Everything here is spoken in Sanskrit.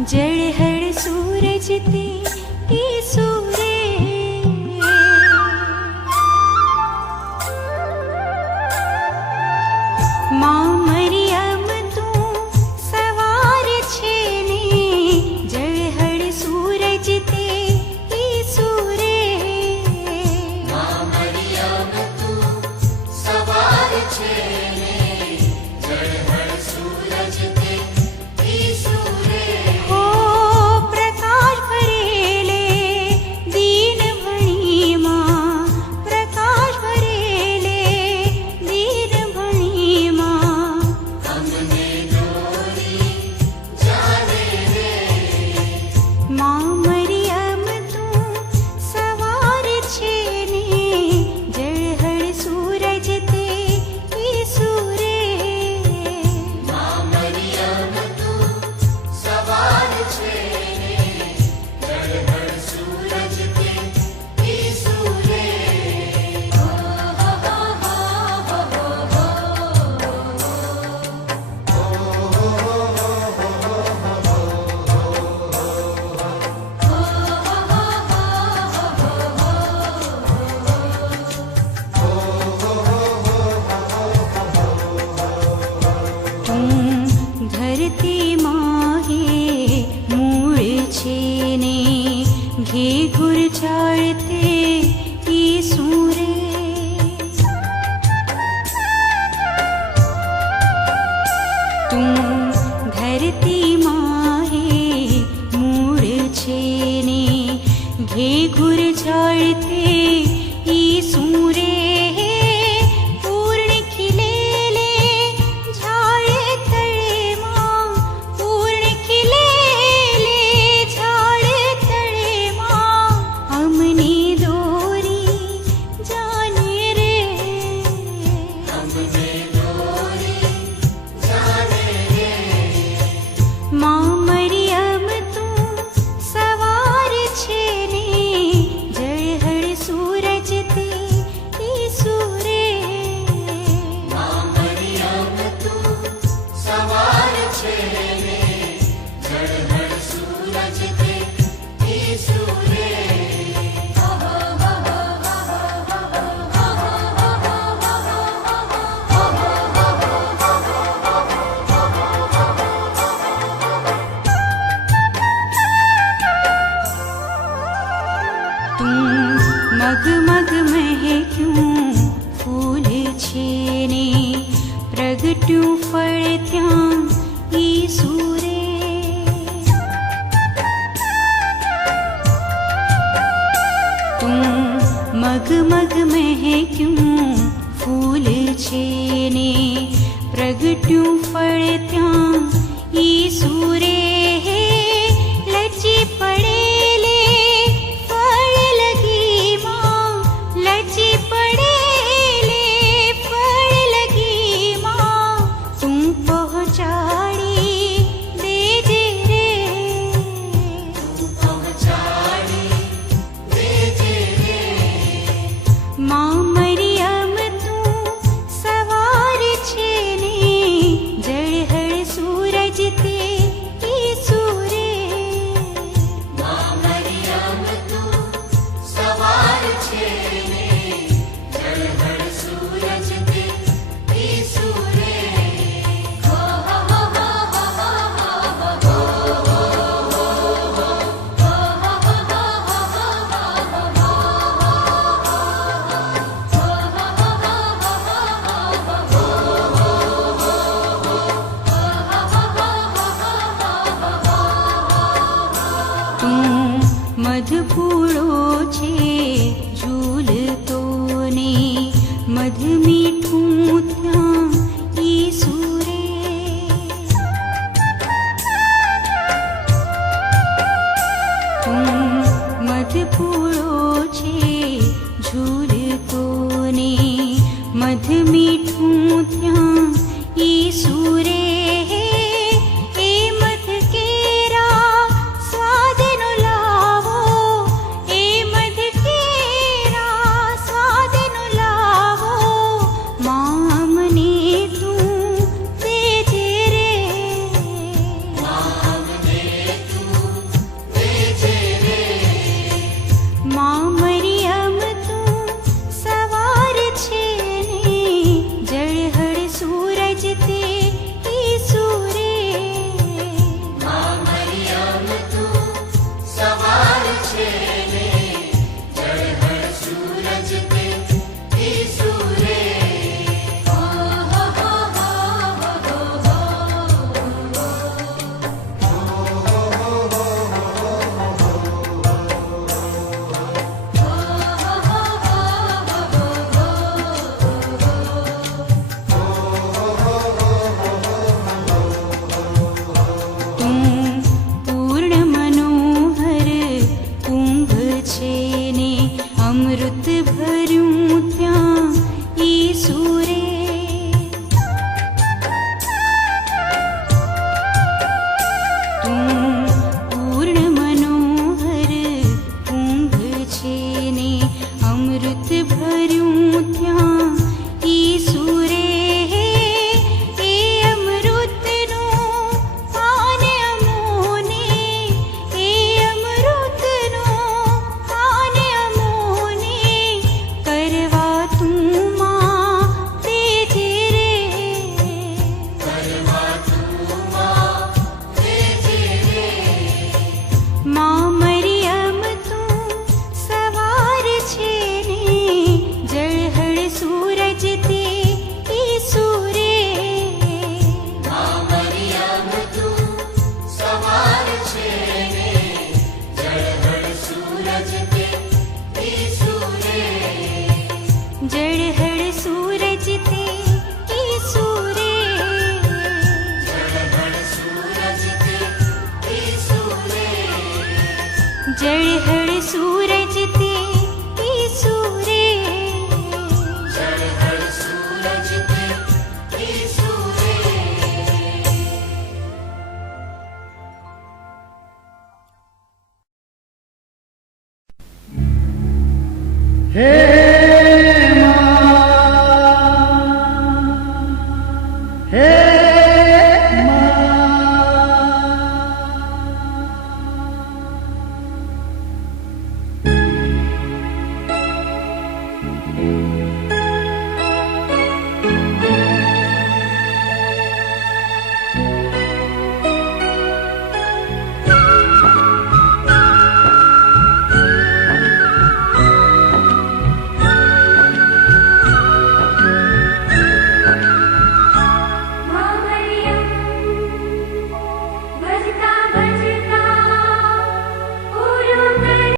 जड़ हर सूरज ते की सो कि मगमग क्यों फूल छगु फलं ई सूरे मगमग मेह्यूले प्रगट्यं फलं ई सूरे है। Hey!